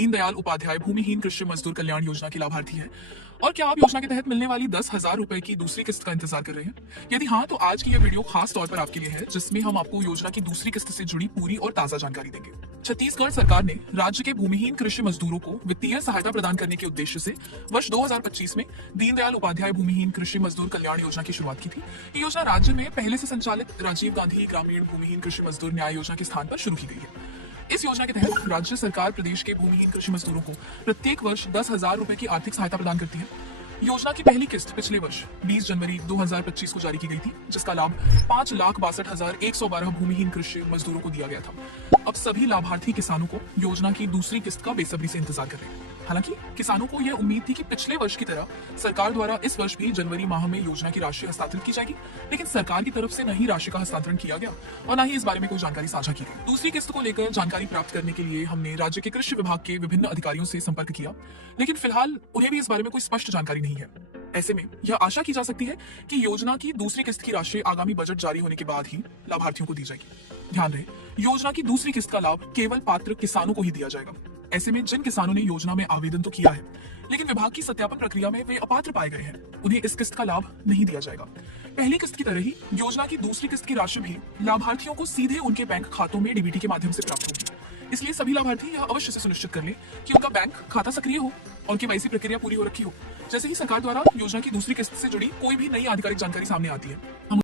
दीनदयाल उपाध्याय भूमिहीन कृषि मजदूर कल्याण योजना के लाभार्थी हैं? और क्या आप योजना के तहत मिलने वाली 10,000 रुपए की दूसरी किस्त का इंतजार कर रहे हैं? यदि हाँ, तो आज की यह वीडियो खास तौर पर आपके लिए है, जिसमें हम आपको योजना की दूसरी किस्त से जुड़ी पूरी और ताजा जानकारी देंगे। छत्तीसगढ़ सरकार ने राज्य के भूमिहीन कृषि मजदूरों को वित्तीय सहायता प्रदान करने के उद्देश्य से वर्ष 2025 में दीनदयाल उपाध्याय भूमिहीन कृषि मजदूर कल्याण योजना की शुरुआत की थी। ये योजना राज्य में पहले से संचालित राजीव गांधी ग्रामीण भूमिहीन कृषि मजदूर न्याय योजना के स्थान पर शुरू की गई है। इस योजना के तहत राज्य सरकार प्रदेश के भूमिहीन कृषि मजदूरों को प्रत्येक वर्ष 10,000 रुपए की आर्थिक सहायता प्रदान करती है। योजना की पहली किस्त पिछले वर्ष 20 जनवरी 2025 को जारी की गई थी, जिसका लाभ 5,62,112 भूमिहीन कृषि मजदूरों को दिया गया था। अब सभी लाभार्थी किसानों को योजना की दूसरी किस्त का बेसब्री से इंतजार कर रहे हैं। हालांकि किसानों को यह उम्मीद थी कि पिछले वर्ष की तरह सरकार द्वारा इस वर्ष भी जनवरी माह में योजना की राशि हस्तांतरित की जाएगी, लेकिन सरकार की तरफ से न ही राशि का हस्तांतरण किया गया और न ही इस बारे में कोई जानकारी साझा की गई। दूसरी किस्त को लेकर जानकारी प्राप्त करने के लिए हमने राज्य के कृषि विभाग के विभिन्न अधिकारियों से संपर्क किया, लेकिन फिलहाल उन्हें भी इस बारे में कोई स्पष्ट जानकारी नहीं है। ऐसे में यह आशा की जा सकती है कि योजना की दूसरी किस्त की राशि आगामी बजट जारी होने के बाद ही लाभार्थियों को दी जाएगी। ध्यान रहे, योजना की दूसरी किस्त का लाभ केवल पात्र किसानों को ही दिया जाएगा। ऐसे में जिन किसानों ने योजना में आवेदन तो किया है, लेकिन विभाग की सत्यापन प्रक्रिया में वे अपात्र पाए गए हैं, उन्हें इस किस्त का लाभ नहीं दिया जाएगा। पहली किस्त की तरह ही योजना की दूसरी किस्त की राशि भी लाभार्थियों को सीधे उनके बैंक खातों में डीबीटी के माध्यम से प्राप्त होगी। इसलिए सभी लाभार्थी यह अवश्य से सुनिश्चित कर लें कि उनका बैंक खाता सक्रिय हो और केवाईसी प्रक्रिया पूरी हो रखी हो। जैसे ही सरकार द्वारा योजना की दूसरी किस्त से जुड़ी कोई भी नई आधिकारिक जानकारी सामने आती है, हम